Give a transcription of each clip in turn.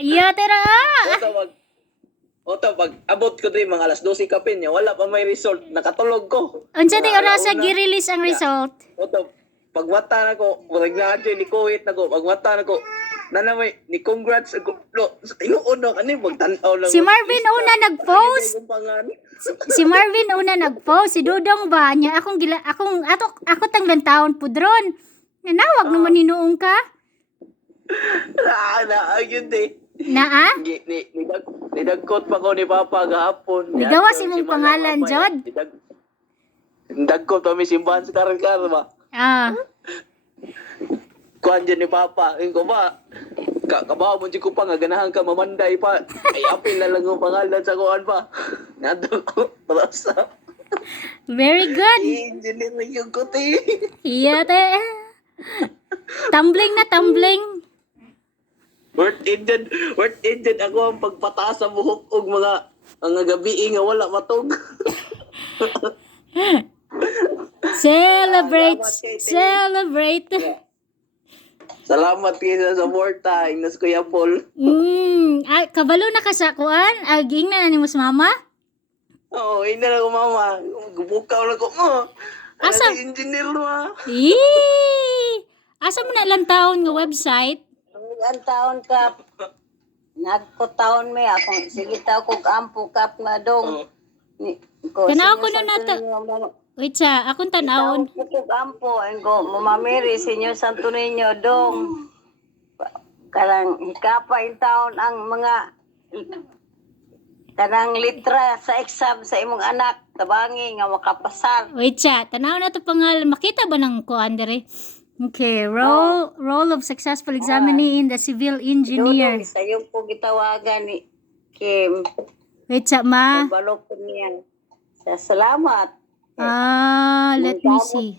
Iya, tara. Oto, pag abot ko din mga alas 12 kapin niya, wala pa may result, nakatulog ko. Unsa di Mga oras sa alauna. gi-release ang result? Oto, pagwata na ko, murag na ni kuwit na ko, pagwata na ko, nanamay, ni congrats ako, no, tinuon na kani, magtanaw lang. Si Marvin una nag-post. Si Marvin una nag-post, si Dudong ba niya ako tanglan taon pudron. Nanawag naman hinuong ka. Ayun di. Naa? Nidagkot pa ko ni Papa gahapon. Nigawas imong pangalan, Jod. Nidagkot pa mi simbahan sa karan-karan ba? Ah. Kuhan dyan ni Papa. Yung ko ba, kabaw mo dyan ko pa nga, ganahan ka mamanday pa. Ay, apil na lang yung pangalan sa kuhan pa. Nandun ko, parasa. Very good. Engineering yung kuti. Iya, te. Tumbling na tumbling. Worth in dyan ako ang pagpataas sa buhok og mga gabi nga wala matog. Celebrate. Salamat, Katie. Celebrate. Salamat kayo sa support ta. Ignas Kuya Paul. Ay, kabalo na ka sa kuan? Aging na ni mas mama? Oo, hindi na ako mama. Gubukaw na ko mo. Asa? Engineer mo ah. Asa mo na ilang taon nga website? Ang taon ka, nagkutaon may akong, sige tao kong ampo kap nga dong. Tanaw ko na nato. Wait sa, akong tanawon. Tao ko kong ampo, ang go, mamamiri, Senyor Santo Niño, dong. Karang hikapa yung taon ang mga kanang litra sa exam sa imong anak, tabangi nga makapasar. Wait sa, tanaw na to pangalan. Makita ba ng kuan dere? Okay, role of successful examinee in the civil engineer. Dudong, sa iyo po gitawagan ni Kim. Wait sa, ma. Balo ko niya. Salamat. Let me see.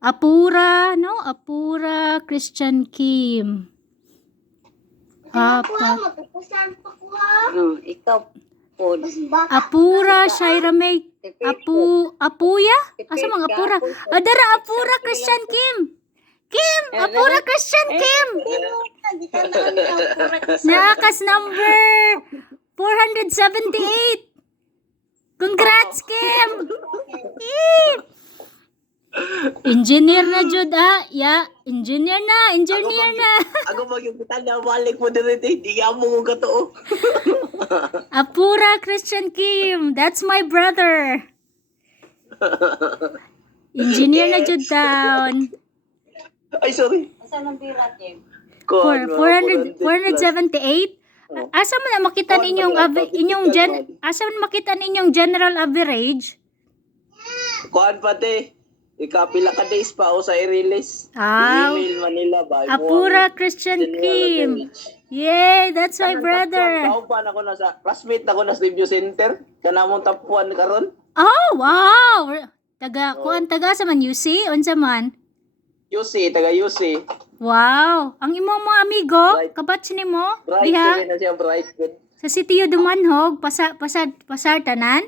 Apura, no? Apura Christian Kim. Ikaw po. Apura Shaira May. Apuya? Asa mga Apura? Dara Apura Christian Kim. Kim, Apura Christian Kim. Naakas number 478. Congrats, Kim. Engineer na, Jud, Yeah, engineer na. Ako pag yung kitanya, balik mo din ito. Hindi ka mo kong katoo. Apura Christian Kim. That's my brother. Engineer na, Jud, down. Ay, sorry. Saan ang bira, Kim? 478? Asa mo na makita ninyong asa mo makita ninyong general average? Kuhan pati. Ikapila ka days pa o sa i-release. Email Manila ba? Apura Christian Kim. Yay, that's my brother. Kaupan ako na sa classmate ako na sa review center. Kanamong tapuan karon. Oh, wow. Taga sa man UC unsa man? UC, taga UC. Wow, ang imong mga amigo, kabatch nimo Bright diha na siya, bright. sa Sitio Dumanhog, pasar tanan.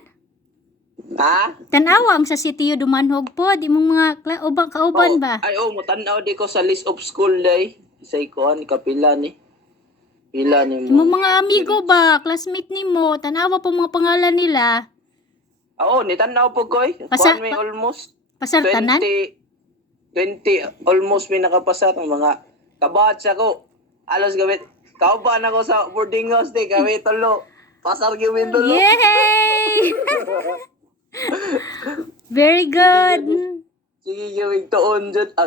Ha? Tanawa ang sa Sitio Dumanhog pod imong mga kauban ba? Ay, mutanaw di ko sa list of school day. Sa ikuan, kapila ni. Pila ni mo. Imong mga amigo ba, classmate nimo, tanawa po mga pangalan nila. Oo, nitanaw po ko eh. Pasar- Kuhan may almost Pasar tanan? 20 almost may nakapasa ng mga kabatch ako. Alos gawit. Kauban ako sa boarding house di gawit tolo. Pasar gawin tolo. Yay! Very good. Sige gawin toon dyan.